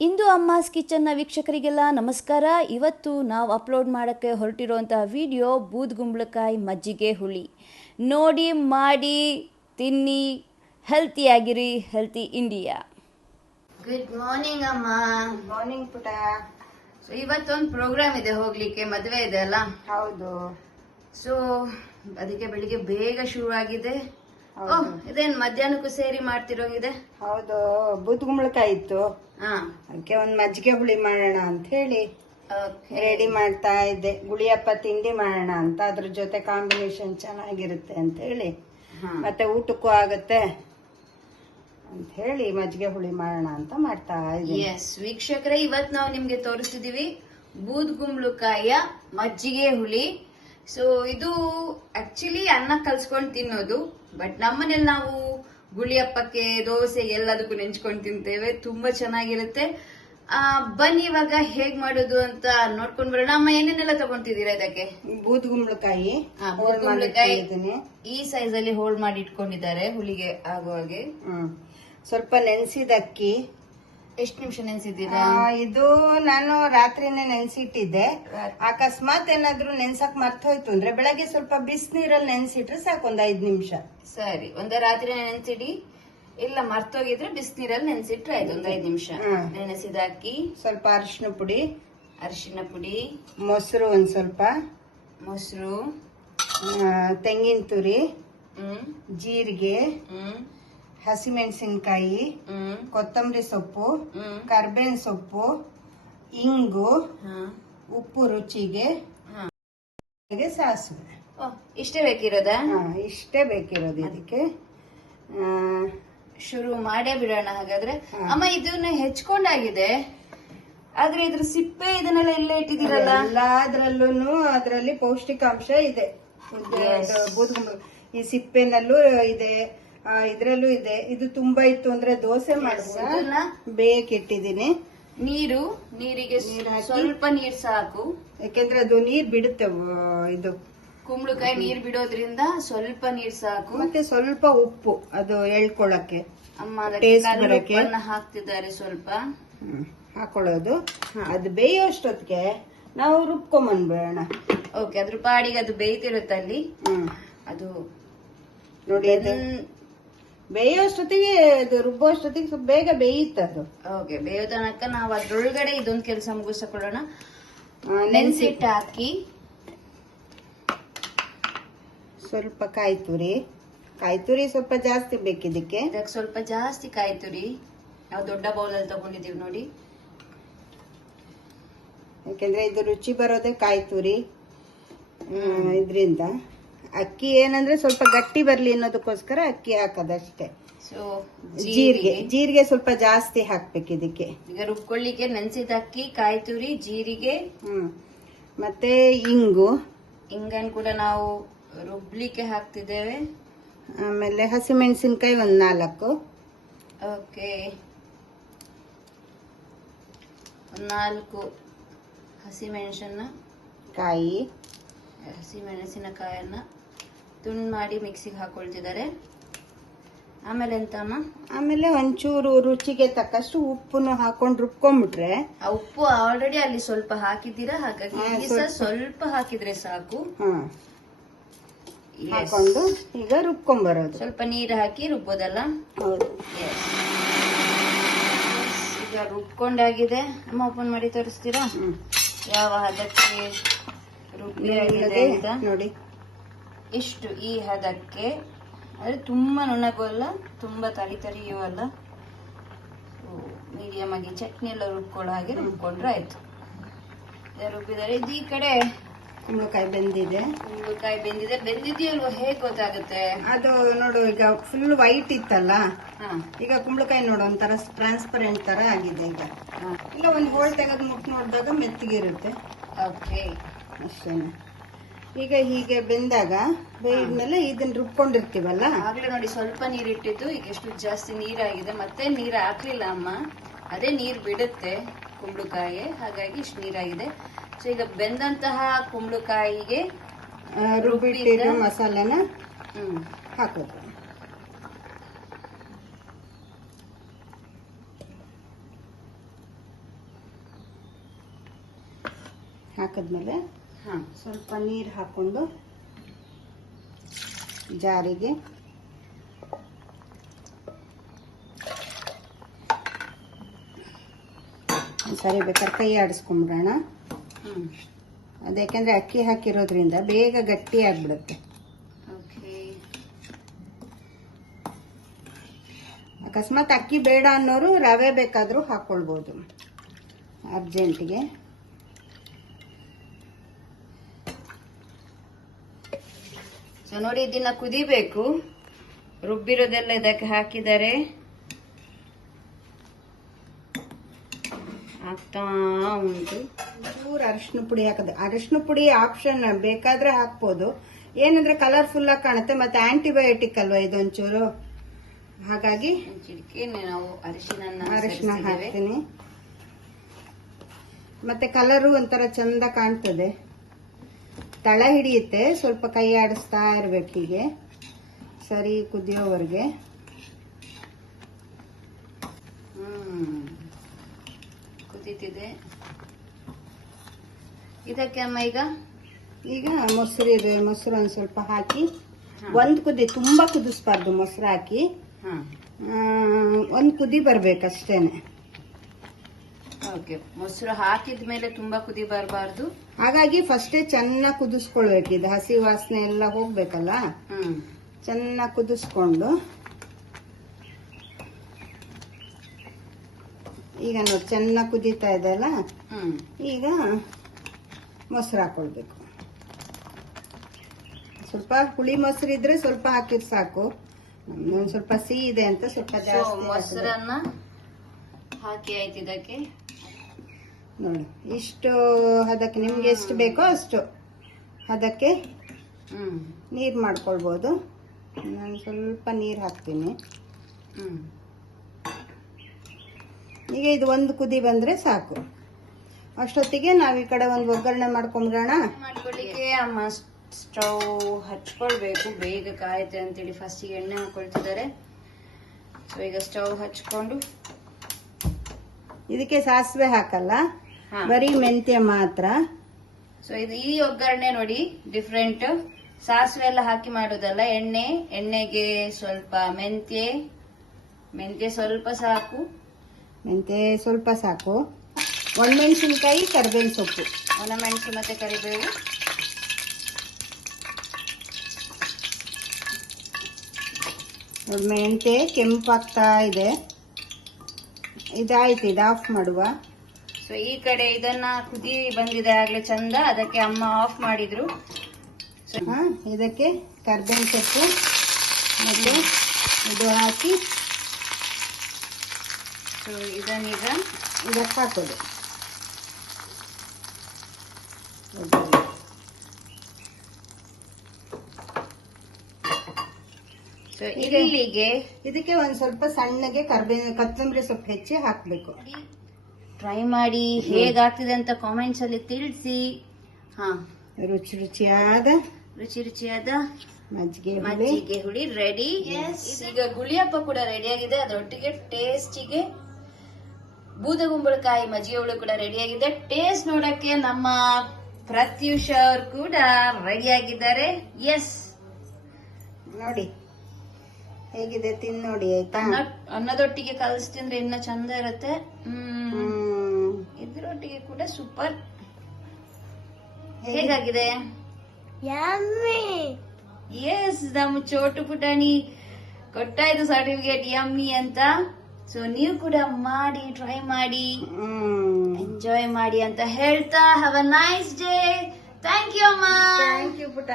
ಇಂದು ಅಮ್ಮಾಸ್ ಕಿಚನ್ನ ವೀಕ್ಷಕರಿಗೆಲ್ಲ ನಮಸ್ಕಾರ. ಇವತ್ತು ನಾವು ಅಪ್ಲೋಡ್ ಮಾಡೋಕ್ಕೆ ಹೊರಟಿರುವಂತಹ ವಿಡಿಯೋ ಬೂದ್ಗುಂಬಳಕಾಯಿ ಮಜ್ಜಿಗೆ ಹುಳಿ. ನೋಡಿ, ಮಾಡಿ, ತಿನ್ನಿ, ಹೆಲ್ತಿಯಾಗಿರಿ. Healthy India. ಗುಡ್ ಮಾರ್ನಿಂಗ್ ಅಮ್ಮ. ಮಾರ್ನಿಂಗ್ ಪುಟ. ಸೊ ಇವತ್ತೊಂದು ಪ್ರೋಗ್ರಾಮ್ ಇದೆ, ಹೋಗ್ಲಿಕ್ಕೆ ಮದುವೆ ಇದೆ ಅಲ್ಲ. ಹೌದು. ಸೊ ಅದಕ್ಕೆ ಬೆಳಿಗ್ಗೆ ಬೇಗ ಶುರು ಆಗಿದೆ. ಇದೇನ್ ಮಧ್ಯಾಹ್ನಕ್ಕೂ ಸೇರಿ ಮಾಡ್ತಿರೋಂಗಿದೆ? ಹೌದು, ಬೂದ್ಗುಂಬಳಕಾಯಿ ಇತ್ತು, ಹಾ, ಅದಕ್ಕೆ ಒಂದ್ ಮಜ್ಜಿಗೆ ಹುಳಿ ಮಾಡೋಣ ಅಂತ ಹೇಳಿ ರೆಡಿ ಮಾಡ್ತಾ ಇದ್ದೆ. ಗುಳಿಯಪ್ಪ ತಿಂಡಿ ಮಾಡೋಣ ಅಂತ, ಅದ್ರ ಜೊತೆ ಕಾಂಬಿನೇಷನ್ ಚೆನ್ನಾಗಿರುತ್ತೆ ಅಂತ ಹೇಳಿ, ಮತ್ತೆ ಊಟಕ್ಕೂ ಆಗತ್ತೆ ಅಂತ ಹೇಳಿ ಮಜ್ಜಿಗೆ ಹುಳಿ ಮಾಡೋಣ ಅಂತ ಮಾಡ್ತಾ ಇದ್ದೆ. ಎಸ್ ವೀಕ್ಷಕರೇ, ಇವತ್ ನಾವು ನಿಮ್ಗೆ ತೋರಿಸ್ತಿದೀವಿ ಬೂದ್ಗುಂಬಳಕಾಯಿಯ ಮಜ್ಜಿಗೆ ಹುಳಿ. ಸೊ ಇದು ಆಕ್ಚುಲಿ ಅನ್ನ ಕಲ್ಸ್ಕೊಂಡ್ ತಿನ್ನೋದು, ಬಟ್ ನಮ್ಮನೇಲಿ ನಾವು ಗುಳಿಯಪ್ಪಕ್ಕೆ, ದೋಸೆ ಎಲ್ಲದಕ್ಕೂ ನೆಂಚ್ಕೊಂಡು ತಿಂತೇವೆ. ತುಂಬಾ ಚೆನ್ನಾಗಿರುತ್ತೆ. ಬನ್ನಿ ಇವಾಗ ಹೇಗ್ ಮಾಡೋದು ಅಂತ ನೋಡ್ಕೊಂಡ್ ಬರೋಣ. ಅಮ್ಮ, ಏನೇನೆಲ್ಲ ತಗೊಂತಿದ್ದೀರಾ ಇದಕ್ಕೆ? ಬೂದ್ಗುಂಬಳಕಾಯಿ ಈ ಸೈಜ್ ಅಲ್ಲಿ ಹೋಲ್ಡ್ ಮಾಡಿ ಇಟ್ಕೊಂಡಿದ್ದಾರೆ ಹುಳಿಗೆ ಆಗುವಾಗೆ. ಸ್ವಲ್ಪ ನೆನ್ಸಿದ ಅಕ್ಕಿ. ಎಷ್ಟು ನಿಮಿಷ ನೆನ್ಸಿದ್ದೀರಾ? ಇದು ನಾನು ರಾತ್ರಿನೇ ನೆನ್ಸಿಟ್ಟಿದ್ದೆ. ಅಕಸ್ಮಾತ್ ಏನಾದ್ರು ನೆನ್ಸಕ್ ಮರ್ತೋಯ್ತು ಅಂದ್ರೆ ಬೆಳಗ್ಗೆ ಸ್ವಲ್ಪ ಬಿಸಿನೀರಲ್ಲಿ ನೆನ್ಸಿಟ್ರೆ ಸಾಕು, ಒಂದ್ 5 ನಿಮಿಷ. ಸರಿ, ರಾತ್ರಿ ನೆನ್ಸಿಡಿ. ಇಲ್ಲ ಮರ್ತೋಗಿದ್ರೆ ಬಿಸಿನೀರಲ್ಲಿ ನೆನ್ಸಿಟ್ರೆ ಆಯ್ತು, ಒಂದ್ 5 ನಿಮಿಷ. ನೆನೆಸಿದ ಅಕ್ಕಿ, ಸ್ವಲ್ಪ ಅರಿಶಿನ ಪುಡಿ, ಮೊಸರು, ಒಂದ್ ಸ್ವಲ್ಪ ಮೊಸರು, ತೆಂಗಿನ ತುರಿ, ಜೀರಿಗೆ, ಹಸಿಮೆಣಸಿನ್ಕಾಯಿ, ಕೊತ್ತಂಬರಿ ಸೊಪ್ಪು, ಕರ್ಬೇವಿನ ಸೊಪ್ಪು, ಇಂಗು, ಉಪ್ಪು ರುಚಿಗೆ, ಸಾಸಿವೆ. ಇಷ್ಟೇ ಬೇಕಿರೋದ? ಇಷ್ಟೇ ಬೇಕಿರೋದು ಇದಕ್ಕೆ. ಶುರು ಮಾಡೇ ಬಿಡೋಣ ಹಾಗಾದ್ರೆ. ಅಮ್ಮ, ಇದನ್ನ ಹೆಚ್ಕೊಂಡಾಗಿದೆ, ಆದ್ರೆ ಇದ್ರ ಸಿಪ್ಪೆ ಇದನ್ನೆಲ್ಲ ಇಲ್ಲೇ ಇಟ್ಟಿದ್ದೀರಲ್ಲ? ಎಲ್ಲಾದ್ರಲ್ಲೂ ಅದರಲ್ಲಿ ಪೌಷ್ಟಿಕಾಂಶ ಇದೆ. ಈ ಸಿಪ್ಪೆನಲ್ಲೂ ಇದೆ, ಇದ್ರಲ್ಲೂ ಇದೆ. ಇದು ತುಂಬಾ ಇತ್ತು ಅಂದ್ರೆ ದೋಸೆ ಮಾಡುವ ಬೇಕಿಟ್ಟಿದೀನಿ. ನೀರಿಗೆ ಸ್ವಲ್ಪ ನೀರ್ ಸಾಕು, ಯಾಕೆಂದ್ರೆ ಅದು ನೀರ್ ಬಿಡುತ್ತೆ. ಇದು ಕುಂಬಳಕಾಯಿ ನೀರ್ ಬಿಡೋದ್ರಿಂದ ಸ್ವಲ್ಪ ನೀರ್ ಸಾಕು. ಮತ್ತೆ ಸ್ವಲ್ಪ ಉಪ್ಪು, ಅದು ಎಳ್ಕೊಳಕ್ಕೆ, ಅಮ್ಮ ಟೇಸ್ಟ್ ಬರಕ್ಕೆ ಹಾಕ್ತಿದ್ದಾರೆ. ಸ್ವಲ್ಪ ಹಾಕೊಳ್ಳೋದು. ಅದು ಬೇಯೋಷ್ಟೊತ್ತಿಗೆ ನಾವು ರುಬ್ಕೊಂಬಂದ್ಬಿಡೋಣ. ಓಕೆ, ಅದ್ರ ಪಾಡಿಗೆ ಅದು ಬೇಯ್ತಿರುತ್ತೆ ಅಲ್ಲಿ. ಅದು ನೋಡಿ, ಬೇಯೋಷ್ಟೊತ್ತಿಗೆ, ಇದು ರುಬ್ಬೋಷ್ಟೊತ್ತಿಗೆ ಸ್ವಲ್ಪ ಬೇಗ ಬೇಯುತ್ತೆ ಅದು. ಓಕೆ, ಬೇಯೋ ತನಕ ನಾವು ಅದ್ರೊಳಗಡೆ ಇದೊಂದು ಕೆಲಸ ಮುಗಿಸ್ಕೊಳ್ಳೋಣ. ನೆನ್ಸಿಟ್ಟು ಹಾಕಿ ಸ್ವಲ್ಪ ಕಾಯಿ ತುರಿ ಸ್ವಲ್ಪ ಜಾಸ್ತಿ ಬೇಕಿದಕ್ಕೆ. ಇದಕ್ಕೆ ಸ್ವಲ್ಪ ಜಾಸ್ತಿ ಕಾಯಿ ತುರಿ. ನಾವು ದೊಡ್ಡ ಬೌಲಲ್ಲಿ ತಗೊಂಡಿದೀವಿ ನೋಡಿ, ಯಾಕೆಂದ್ರೆ ಇದು ರುಚಿ ಬರೋದೇ ಕಾಯಿ ತುರಿ ಇದ್ರಿಂದ. ಅಕ್ಕಿ ಏನಂದ್ರೆ ಸ್ವಲ್ಪ ಗಟ್ಟಿ ಬರ್ಲಿ ಅನ್ನೋದಕ್ಕೋಸ್ಕರ ಅಕ್ಕಿ ಹಾಕೋದಷ್ಟೇ. ಸೊ ಜೀರಿಗೆ ಸ್ವಲ್ಪ ಜಾಸ್ತಿ ಹಾಕ್ಬೇಕು ಇದಕ್ಕೆ. ಈಗ ರುಬ್ಕೊಳ್ಳಿಕ್ಕೆ ನೆನ್ಸಿದ ಅಕ್ಕಿ, ಕಾಯಿ ತುರಿ, ಜೀರಿಗೆ, ಮತ್ತೆ ಇಂಗನ್ ಕೂಡ ನಾವು ರುಬ್ಲಿಕ್ಕೆ ಹಾಕ್ತಿದ್ದೇವೆ. ಆಮೇಲೆ ಹಸಿಮೆಣಸಿನ್ಕಾಯಿ ಒಂದ್ 4. ಓಕೆ, 4 ಹಸಿಮೆಣಸಿನಕಾಯನ್ನ ತುಂಡು ಮಾಡಿ ಮಿಕ್ಸಿಗೆ ಹಾಕೊಳ್ತಿದ್ದಾರೆ. ಆಮೇಲೆ ಎಂತ ಅಮ್ಮ? ಆಮೇಲೆ ಒಂಚೂರು ರುಚಿಗೆ ತಕ್ಕಷ್ಟು ಉಪ್ಪನ್ನು ಹಾಕೊಂಡು ರುಬ್ಕೊಂಡ್ಬಿಟ್ರೆ. ಆ ಉಪ್ಪು ಆಲ್ರೆಡಿ ಅಲ್ಲಿ ಸ್ವಲ್ಪ ಹಾಕಿದ್ದೀರಾ, ಹಾಗಾಗಿ ಸ್ವಲ್ಪ ಹಾಕಿದ್ರೆ ಸಾಕು. ಹಾಕೊಂಡು ಈಗ ರುಬ್ಕೊಂಡ್ಬರೋದು. ಸ್ವಲ್ಪ ನೀರು ಹಾಕಿ ರುಬ್ಬೋದಲ್ಲ? ಹೌದು. ಈಗ ರುಬ್ಕೊಂಡಾಗಿದೆ. ಅಮ್ಮ, ಓಪನ್ ಮಾಡಿ ತೋರಿಸ್ತೀರಾ ಯಾವ ಹದಕ್ಕೆ ರುಬ್ಬಿಯಾಗಿದೆ ಅಂತ? ನೋಡಿ, ಇಷ್ಟು ಈ ಹದಕ್ಕೆ. ಅಂದ್ರೆ ತುಂಬಾ ನುಣಗೂ ಅಲ್ಲ, ತುಂಬಾ ತರಿಯೂ ಅಲ್ಲ, ಮೀಡಿಯಂ ಆಗಿ ಚಟ್ನಿ ಎಲ್ಲ ರುಬ್ಕೊಳ್ಳೋ ಹಾಗೆ ರುಬ್ಕೊಂಡ್ರೆ ಆಯ್ತು. ರುಬ್ಬಿದರೆ. ಇದು ಈ ಕಡೆ ಕುಂಬಳಕಾಯಿ ಬೆಂದಿದೆ. ಬೆಂದಿದೆಯಲ್ವಾ? ಹೇಗ್ ಗೊತ್ತಾಗುತ್ತೆ ಅದು? ನೋಡು, ಈಗ ಫುಲ್ ವೈಟ್ ಇತ್ತಲ್ಲ, ಈಗ ಕುಂಬಳಕಾಯಿ ನೋಡು ಒಂಥರ ಟ್ರಾನ್ಸ್ಪರೆಂಟ್ ತರ ಆಗಿದೆ. ಈಗ ಇಲ್ಲ, ಒಂದ್ ಹೋಳ್ ತೆಗೆದು ಮುಟ್ ನೋಡಿದಾಗ ಮೆತ್ತಗಿರುತ್ತೆ. ಓಕೆ, ಅಷ್ಟೇನೆ. ಈಗ ಹೀಗೆ ಬೇಯಿದ್ಮೇಲೆ ಇದನ್ನ ರುಬ್ಕೊಂಡಿರ್ತೀವಲ್ಲ, ಆಗ್ಲೇ ನೋಡಿ ಸ್ವಲ್ಪ ನೀರಿಟ್ಟಿದ್ದು, ಈಗ ಎಷ್ಟು ಜಾಸ್ತಿ ನೀರಾಗಿದೆ. ಮತ್ತೆ ನೀರ್ ಹಾಕ್ಲಿಲ್ಲ ಅಮ್ಮ, ಅದೇ ನೀರ್ ಬಿಡುತ್ತೆ ಕುಂಬಳಕಾಯಿ, ಹಾಗಾಗಿ ಇಷ್ಟು ನೀರಾಗಿದೆ. ಸೊ ಈಗ ಬೆಂದಂತಹ ಕುಂಬಳಕಾಯಿಗೆ ರುಬ್ಬಿಟ್ಟಿರೋ ಮಸಾಲೆನ ಹಾಕೋದು. ಹಾಕಿದ್ಮೇಲೆ ಹಾ ಸ್ವಲ್ಪ ನೀರು ಹಾಕೊಂಡು ಜಾರಿಗೆ ಸರಿ ಬೇಕಾದ್ರೆ ಕೈ ಆಡಿಸ್ಕೊಂಬಿಡೋಣ. ಅದಕ್ಕೆಂದ್ರೆ ಅಕ್ಕಿ ಹಾಕಿರೋದ್ರಿಂದ ಬೇಗ ಗಟ್ಟಿ ಆಗ್ಬಿಡುತ್ತೆ. ಓಕೆ. ಅಕಸ್ಮಾತ್ ಅಕ್ಕಿ ಬೇಡ ಅನ್ನೋರು ರವೆ ಬೇಕಾದ್ರೂ ಹಾಕೊಳ್ಬೋದು ಅರ್ಜೆಂಟಿಗೆ. ಸೊ ನೋಡಿ, ಇದನ್ನ ಕುದಿಬೇಕು. ರುಬ್ಬಿರೋದೆಲ್ಲ ಇದಕ್ಕೆ ಹಾಕಿದ್ದಾರೆ. ಆಗ್ತಾ ಉಂಟು. ಚೂರು ಅರಿಶಿನ ಪುಡಿ ಹಾಕದೆ. ಅರಿಶಿನ ಪುಡಿ ಆಪ್ಷನ್, ಬೇಕಾದ್ರೆ ಹಾಕ್ಬೋದು. ಏನಂದ್ರೆ ಕಲರ್ಫುಲ್ ಆಗಿ ಕಾಣುತ್ತೆ, ಮತ್ತೆ ಆಂಟಿಬಯೋಟಿಕ್ ಅಲ್ವಾ ಇದೊಂಚೂರು, ಹಾಗಾಗಿ ಚಿಟಿಕೆ ನಾವು ಅರಿಶಿನ ಹಾಕ್ತೀನಿ. ಮತ್ತೆ ಕಲರು ಒಂಥರ ಚಂದ ಕಾಣ್ತದೆ, ತಳ ಹಿಡಿಯುತ್ತೆ. ಸ್ವಲ್ಪ ಕೈ ಆಡಿಸ್ತಾ ಇರ್ಬೇಕು ಹೀಗೆ ಸರಿ ಕುದಿಯೋವರೆಗೆ. ಕುದೀತಿದೆ. ಇದಕ್ಕೆ ಅಮ್ಮ ಈಗ ಮೊಸರು ಇದೆ, ಮೊಸರು ಒಂದ್ ಸ್ವಲ್ಪ ಹಾಕಿ ಒಂದ್ ಕುದಿ, ತುಂಬಾ ಕುದಿಸ್ಬಾರ್ದು ಮೊಸರು ಹಾಕಿ. ಒಂದ್ ಕುದಿ ಬರ್ಬೇಕಷ್ಟೇನೆ. ಓಕೆ. ಮೊಸರು ಹಾಕಿದ್ಮೇಲೆ ತುಂಬಾ ಕುದಿ ಬರಬಾರ್ದು, ಹಾಗಾಗಿ ಫಸ್ಟೇ ಚೆನ್ನಾಗಿ ಕುದಿಸ್ಕೊಳ್ಬೇಕು. ಇದು ಹಸಿ ವಾಸನೆ ಎಲ್ಲ ಹೋಗ್ಬೇಕಲ್ಲ, ಚೆನ್ನಾಗಿ ಕುದಿಸ್ಕೊಂಡು. ಈಗ ನೋಡಿ ಚೆನ್ನಾಗಿ ಕುದೀತಾ ಇದೆ ಅಲ್ಲ, ಈಗ ಮೊಸರು ಹಾಕೊಳ್ಬೇಕು. ಸ್ವಲ್ಪ ಹುಳಿ ಮೊಸರು ಇದ್ರೆ ಸ್ವಲ್ಪ ಹಾಕಿದ್ರೆ ಸಾಕು. ಒಂದ್ ಸ್ವಲ್ಪ ಸಿಹಿ ಇದೆ ಅಂತ ಸ್ವಲ್ಪ ಜಾಸ್ತಿ ಮೊಸರನ್ನ ಹಾಕಿ ಆಯ್ತು. ಇದಕ್ಕೆ ನೋಡಿ ಇಷ್ಟು ಅದಕ್ಕೆ ನಿಮ್ಗೆ ಎಷ್ಟು ಬೇಕೋ ಅಷ್ಟು ಅದಕ್ಕೆ ನೀರು ಮಾಡ್ಕೊಳ್ಬೋದು. ನಾನು ಸ್ವಲ್ಪ ನೀರು ಹಾಕ್ತೀನಿ. ಈಗ ಇದು ಒಂದು ಕುದಿ ಬಂದ್ರೆ ಸಾಕು. ಅಷ್ಟೊತ್ತಿಗೆ ನಾವ್ ಈ ಕಡೆ ಒಂದು ಒಗ್ಗರಣೆ ಮಾಡ್ಕೊಂಡ್ಬಿಡೋಣ. ಮಾಡ್ಕೊಳ್ಳಿಕ್ಕೆ ಅಮ್ಮ ಸ್ಟವ್ ಹಚ್ಕೊಳ್ಬೇಕು, ಬೇಗ ಕಾಯುತ್ತೆ ಅಂತೇಳಿ ಫಸ್ಟಿಗೆ ಎಣ್ಣೆ ಹಾಕೊಳ್ತಿದ್ದಾರೆ. ಸೊ ಈಗ ಸ್ಟವ್ ಹಚ್ಕೊಂಡು ಇದಕ್ಕೆ ಸಾಸಿವೆ ಹಾಕಲ್ಲ, ಬರೀ ಮೆಂತ್ಯ ಮಾತ್ರ. ಸೊ ಇದು ಈ ಒಗ್ಗರಣೆ ನೋಡಿ ಡಿಫ್ರೆಂಟ್. ಸಾಸಿವೆ ಎಲ್ಲ ಹಾಕಿ ಮಾಡೋದಲ್ಲ, ಎಣ್ಣೆಗೆ ಸ್ವಲ್ಪ ಮೆಂತ್ಯ ಸ್ವಲ್ಪ ಸಾಕು. ಮೆಂತ್ಯ ಸ್ವಲ್ಪ ಸಾಕು. ಒಣಮೆಣಸಿನ್ಕಾಯಿ, ಕರಿಬೇವಿನ ಸೊಪ್ಪು, ಒಣಮೆಣಸು ಮತ್ತೆ ಕರಿಬೇವು. ಮೆಂತ್ಯ ಕೆಂಪಾಗ್ತಾ ಇದೆ. ಇದಾಯ್ತು, ಇದು ಆಫ್ ಮಾಡುವ. ಸೊ ಈ ಕಡೆ ಇದನ್ನ ಕುದಿ ಬಂದಿದೆ ಆಗ್ಲೇ ಚಂದ, ಅದಕ್ಕೆ ಅಮ್ಮ ಆಫ್ ಮಾಡಿದ್ರು. ಇದಕ್ಕೆ ಕರಿಬೇವಿನ ಸೊಪ್ಪು ಮತ್ತೆ ಇದು ಹಾಕಿ ಸೊ ಇದನ್ನೀಗ ಇದಕ್ಕೆ ಹಾಕೋದು. ಸೊ ಇಲ್ಲಿಗೆ ಇದಕ್ಕೆ ಒಂದ್ ಸ್ವಲ್ಪ ಸಣ್ಣಗೆ ಕೊತ್ತಂಬರಿ ಸೊಪ್ಪು ಹೆಚ್ಚಿ ಹಾಕ್ಬೇಕು. ಟ್ರೈ ಮಾಡಿ ಹೇಗಾಗ್ತಿದೆ ಅಂತ ಕಾಮೆಂಟ್ಸ್ ಅಲ್ಲಿ ತಿಳಿಸಿ. ರುಚಿಯಾದ ಮಜ್ಜಿಗೆ ಹುಳಿ ರೆಡಿ. ಈಗ ಗುಳಿಯಪ್ಪ ಕೂಡ ರೆಡಿ ಆಗಿದೆ. ಅದರೊಟ್ಟಿಗೆ ಟೇಸ್ಟಿಗೆ ಬೂದಗುಂಬಳಕಾಯಿ ಮಜ್ಜಿಗೆ ಹುಳಿ ಕೂಡ ರೆಡಿ ಆಗಿದೆ. ಟೇಸ್ಟ್ ನೋಡಕ್ಕೆ ನಮ್ಮ ಪ್ರತ್ಯೂಷ್ ಅವ್ರು ಕೂಡ ರೆಡಿ ಆಗಿದ್ದಾರೆ. ಎಸ್, ನೋಡಿ ಹೇಗಿದೆ, ತಿನ್ ನೋಡಿ ಆಯ್ತಾ. ಅನ್ನದೊಟ್ಟಿಗೆ ಕಲಸಿ ತಿಂದ್ರೆ ಇನ್ನ ಚಂದ ಇರುತ್ತೆ. ಇದ್ರೊಟ್ಟಿಗೆ ಕೂಡ ಸೂಪರ್. ಹೇಗಾಗಿದೆ? ಎಸ್, ನಮ್ಮ ಚೋಟು ಪುಟಾಣಿ ಕೊಟ್ಟಾಯ್ತು ಸರ್ಟಿಫಿಕೇಟ್ ಯಮ್ಮಿ ಅಂತ. ಸೊ ನೀವು ಕೂಡ ಮಾಡಿ, ಟ್ರೈ ಮಾಡಿ, ಎಂಜಾಯ್ ಮಾಡಿ ಅಂತ ಹೇಳ್ತಾ have a nice day. Thank you ಅಮ್ಮ. ಥ್ಯಾಂಕ್ ಯು ಪುಟ.